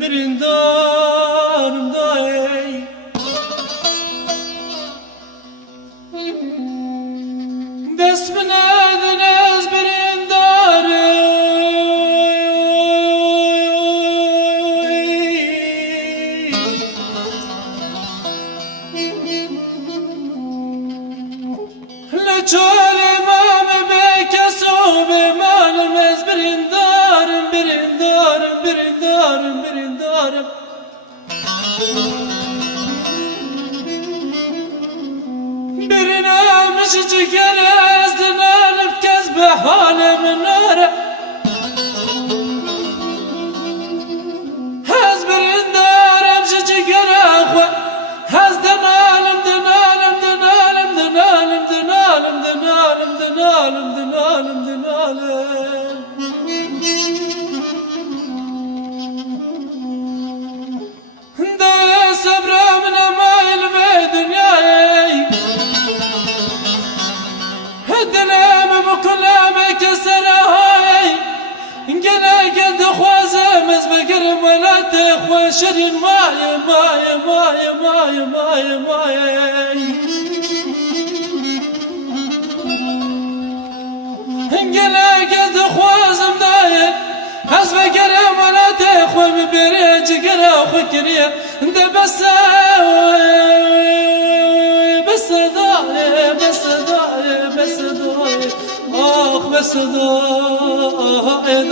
برندارم دای دست بنادن از لچال امام بکسو بمانم از برندارم برنامج جگر از دنانم کس به حالم ناره از برندارم جگر آخوا از دنانم دای صبرم نمایل به دنیای دلم بکلم کسرهای گله گند خوازم از بگرم ولات خوشرین مای گله گند خوازم دای از بگرم ولات خوام بری جگر خو کریه ده بس آخ بس دای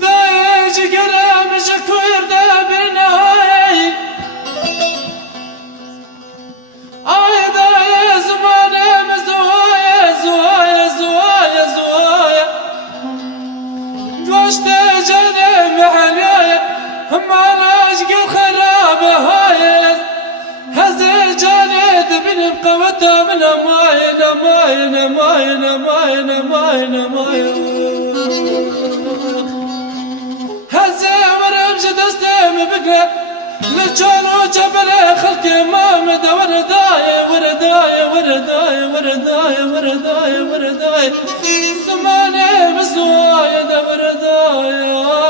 دای جگرم جکویر ده برنهایی آی دای زمانم زوایا دوشت جانم حلیای هماناش گل خرابه های هز جانت بنم قوتا من نمای دستم بقى لجانو جبل خلق مامد ورداي زماني بزوايا ده ورداي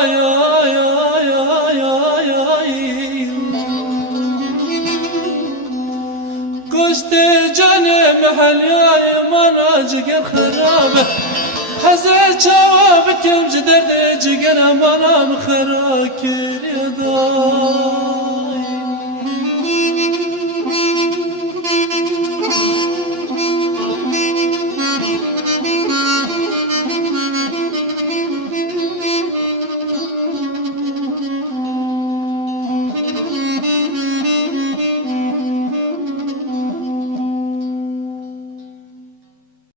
قشت جاني محلياي مانا جگر خرابه هزه جوابكم جدر جگر مانا مخراكر يدا